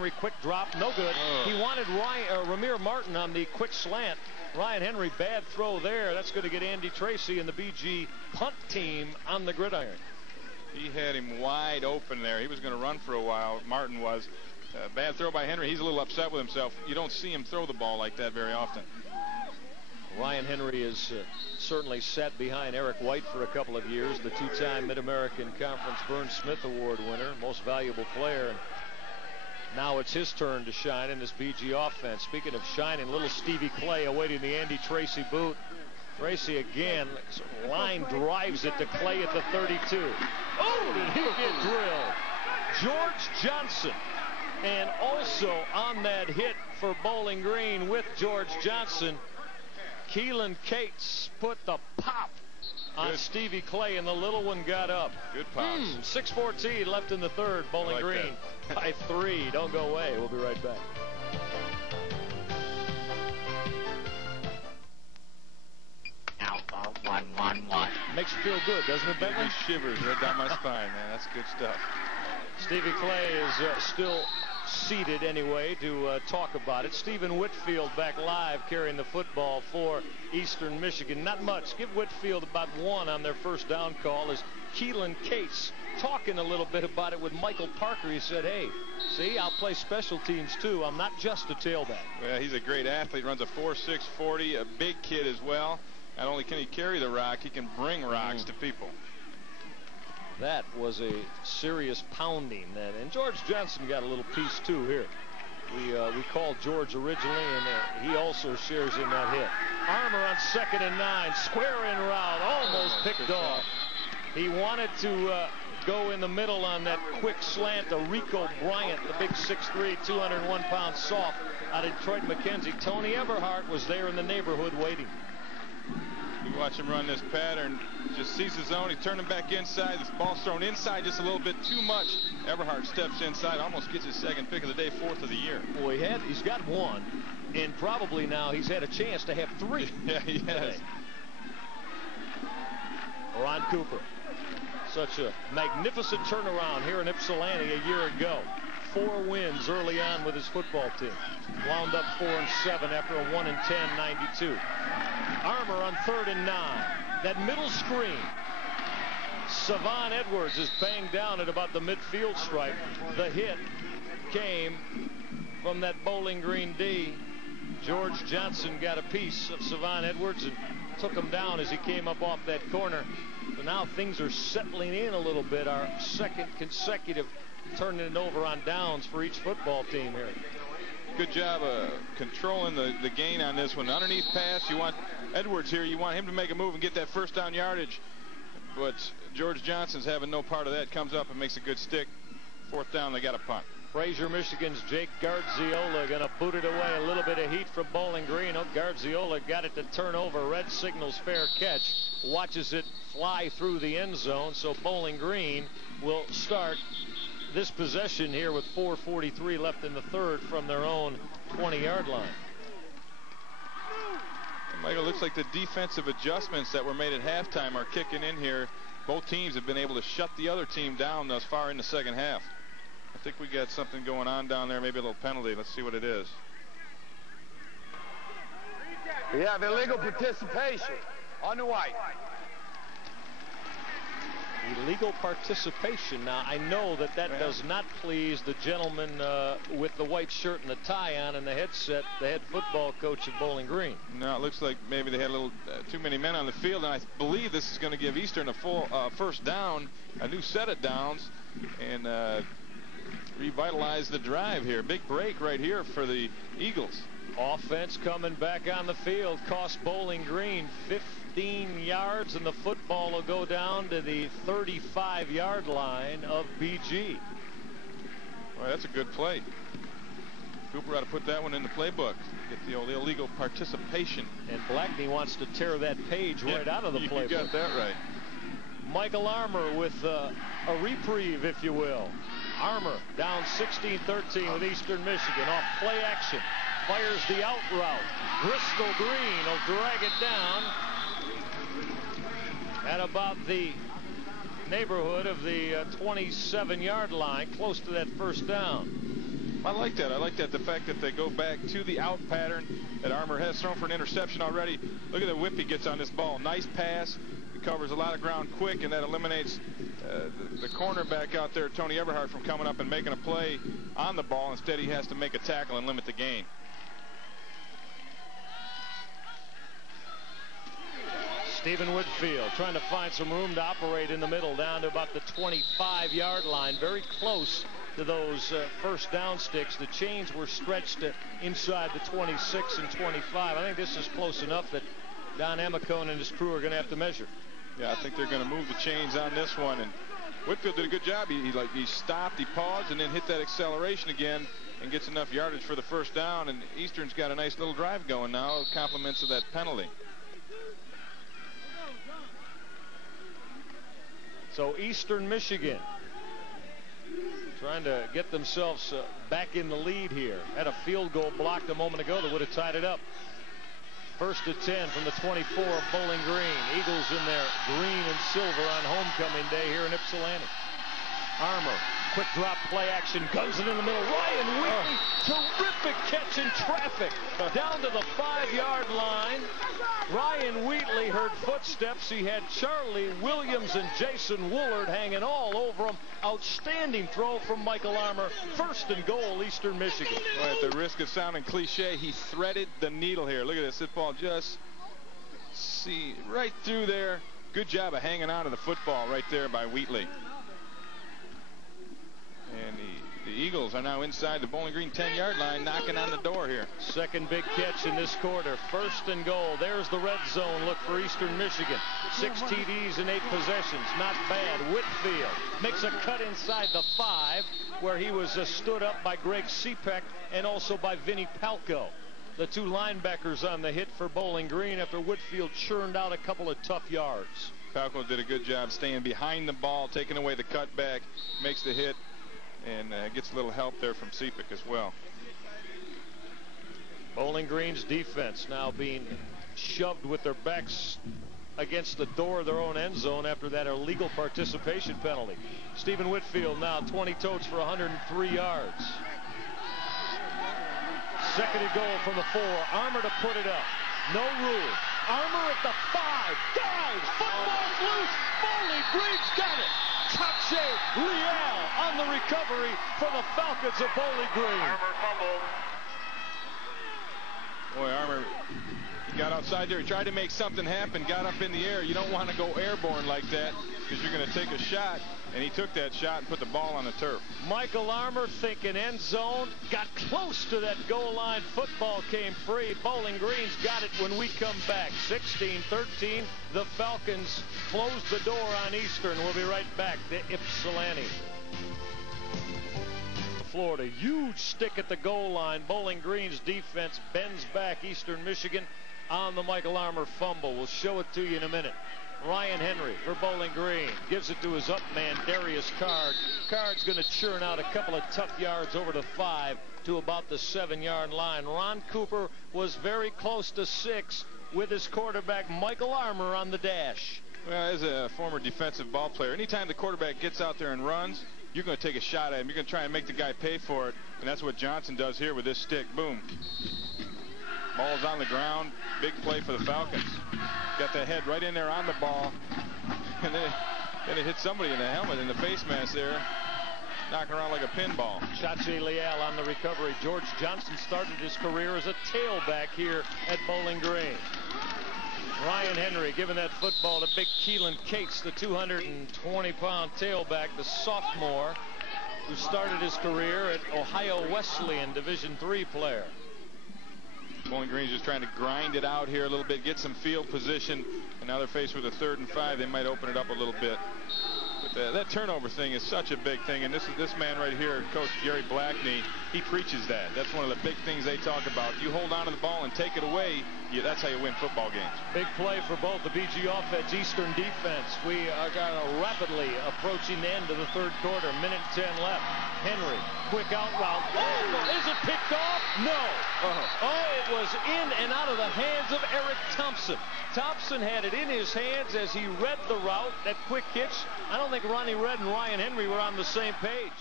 Henry, quick drop, no good. He wanted Ramir Martin on the quick slant. Ryan Henry, bad throw there. That's going to get Andy Tracy and the BG punt team on the gridiron. He had him wide open there. He was going to run for a while. Martin was. Bad throw by Henry. He's a little upset with himself. You don't see him throw the ball like that very often. Ryan Henry is certainly sat behind Eric White for a couple of years, the two-time Mid-American Conference Vern Smith Award winner, most valuable player. And now it's his turn to shine in this BG offense. Speaking of shining, little Stevie Clay awaiting the Andy Tracy boot. Tracy again, line drives it to Clay at the 32. Oh, did he get drilled? George Johnson. And also on that hit for Bowling Green with George Johnson, Keelan Cates put the pop on Stevie Clay, and the little one got up. Good pops. 6:14 left in the third. Bowling Green by 3. Don't go away. We'll be right back. Alpha 111. Makes you feel good, doesn't it, Bentley? It shivers right down my spine, man. That's good stuff. Stevie Clay is still seated anyway to talk about it. Stephen Whitfield back live carrying the football for Eastern Michigan. Not much. Give Whitfield about 1 on their first down call as Keelan Cates talking a little bit about it with Michael Parker. He said, hey, see, I'll play special teams too. I'm not just a tailback. Well, he's a great athlete. Runs a 4.6 40, a big kid as well. Not only can he carry the rock, he can bring rocks to people. That was a serious pounding then, and George Johnson got a little piece too here. We called George originally, and he also shares in that hit. Armour on 2nd and 9, square in route, almost picked off. He wanted to go in the middle on that quick slant to Rico Bryant, the big 6'3", 201-pound soft out of Detroit Mackenzie. Tony Everhart was there in the neighborhood waiting. You watch him run this pattern, just sees his zone. He turned him back inside. This ball's thrown inside just a little bit too much. Everhart steps inside, almost gets his second pick of the day, 4th of the year. Well, he's got 1, and probably now he's had a chance to have 3. Yeah, he has. Ron Cooper, such a magnificent turnaround here in Ypsilanti a year ago. 4 wins early on with his football team. Wound up 4-7 after a 1-10 92. Armour on 3rd and 9. That middle screen. Savon Edwards is banged down at about the midfield stripe. The hit came from that Bowling Green D. George Johnson got a piece of Savon Edwards and took him down as he came up off that corner. So now things are settling in a little bit. Our second consecutive turning it over on downs for each football team here. Good job controlling the gain on this one. Underneath pass, you want Edwards here. You want him to make a move and get that first down yardage. But George Johnson's having no part of that. Comes up and makes a good stick. 4th down, they got a punt. Fraser, Michigan's Jake Gardziola going to boot it away. A little bit of heat from Bowling Green. Oh, Gardziola got it to turn over. Red signals fair catch. Watches it fly through the end zone. So Bowling Green will start this possession here with 4:43 left in the third from their own 20-yard line. Michael, looks like the defensive adjustments that were made at halftime are kicking in here. Both teams have been able to shut the other team down thus far in the second half. I think we got something going on down there, maybe a little penalty. Let's see what it is. We have illegal participation on the white. Illegal participation. Now, I know that does not please the gentleman with the white shirt and the tie on and the headset, the head football coach at Bowling Green. No, it looks like maybe they had a little too many men on the field, and I believe this is going to give Eastern a full first down, a new set of downs, and revitalize the drive here. Big break right here for the Eagles. Offense coming back on the field cost Bowling Green 15 yards, and the football will go down to the 35-yard line of BG. Well, that's a good play. Cooper ought to put that one in the playbook. Get the old illegal participation. And Blackney wants to tear that page right out of the playbook. You got that right. Michael Armour with a reprieve, if you will. Armour down 16-13 with Eastern Michigan off play action. Fires the out route. Bristol Green will drag it down at about the neighborhood of the 27-yard line, close to that first down. I like that. I like that. The fact that they go back to the out pattern that Armour has thrown for an interception already. Look at the whip he gets on this ball. Nice pass. He covers a lot of ground quick, and that eliminates the cornerback out there, Tony Everhart, from coming up and making a play on the ball. Instead, he has to make a tackle and limit the gain. Stephen Whitfield trying to find some room to operate in the middle down to about the 25-yard line. Very close to those first down sticks. The chains were stretched inside the 26 and 25. I think this is close enough that Don Amicone and his crew are going to have to measure. Yeah, I think they're going to move the chains on this one. And Whitfield did a good job. He stopped, he paused, and then hit that acceleration again and gets enough yardage for the first down. And Eastern's got a nice little drive going now. Compliments of that penalty. So Eastern Michigan trying to get themselves back in the lead here. Had a field goal blocked a moment ago that would have tied it up. First and 10 from the 24 of Bowling Green. Eagles in their green and silver on homecoming day here in Ypsilanti. Armour, quick drop play action, guns it in the middle. Ryan Wheatley, terrific catch in traffic. Down to the 5-yard line. Ryan Wheatley heard footsteps. He had Charlie Williams and Jason Woolard hanging all over him. Outstanding throw from Michael Armour. First and goal, Eastern Michigan. Well, at the risk of sounding cliche, he threaded the needle here. Look at this. This ball just right through there. Good job of hanging on to the football right there by Wheatley. And the Eagles are now inside the Bowling Green 10-yard line, knocking on the door here. Second big catch in this quarter. First and goal. There's the red zone look for Eastern Michigan. 6 TDs in 8 possessions. Not bad. Whitfield makes a cut inside the 5, where he was stood up by Greg Sepek and also by Vinny Palco. The 2 linebackers on the hit for Bowling Green after Whitfield churned out a couple of tough yards. Palco did a good job staying behind the ball, taking away the cutback, makes the hit, and gets a little help there from Sepek as well. Bowling Green's defense now being shoved with their backs against the door of their own end zone after that illegal participation penalty. Stephen Whitfield now 20 totes for 103 yards. Second and goal from the 4. Armour to put it up. No rule. Armour at the 5. Dives. Football's loose. Bowling Green's got it. Tache Leal on the recovery for the Falcons of Bowling Green. Armour fumbled. Boy, Armour, he got outside there. He tried to make something happen, got up in the air. You don't want to go airborne like that because you're going to take a shot. And he took that shot and put the ball on the turf. Michael Armour thinking end zone. Got close to that goal line. Football came free. Bowling Green's got it when we come back. 16-13. The Falcons close the door on Eastern. We'll be right back to Ypsilanti. Florida, huge stick at the goal line. Bowling Green's defense bends back Eastern Michigan on the Michael Armour fumble. We'll show it to you in a minute. Ryan Henry for Bowling Green gives it to his up man Darius Card. Card's going to churn out a couple of tough yards over to 5 to about the 7-yard line. Ron Cooper was very close to 6 with his quarterback Michael Armour on the dash. Well, as a former defensive ball player, anytime the quarterback gets out there and runs, you're going to take a shot at him. You're going to try and make the guy pay for it, and that's what Johnson does here with this stick. Boom. Ball's on the ground. Big play for the Falcons. Got the head right in there on the ball. And then it hit somebody in the helmet, in the face mask there. Knocking around like a pinball. Tache Leal on the recovery. George Johnson started his career as a tailback here at Bowling Green. Ryan Henry giving that football to big Keelan Cates, the 220-pound tailback, the sophomore who started his career at Ohio Wesleyan, Division III player. Bowling Green's just trying to grind it out here a little bit, get some field position, and now they're faced with a 3rd and 5. They might open it up a little bit. But that turnover thing is such a big thing, and this man right here, Coach Gary Blackney, he preaches that. That's one of the big things they talk about. You hold on to the ball and take it away, that's how you win football games. Big play for both the BG offense, Eastern defense. We are rapidly approaching the end of the 3rd quarter. Minute 10 left. Henry, quick out route. Oh, is it picked off? No. Oh, it was in and out of the hands of Eric Thompson. Thompson had it in his hands as he read the route, that quick hitch. I don't think Ronnie Red and Ryan Henry were on the same page.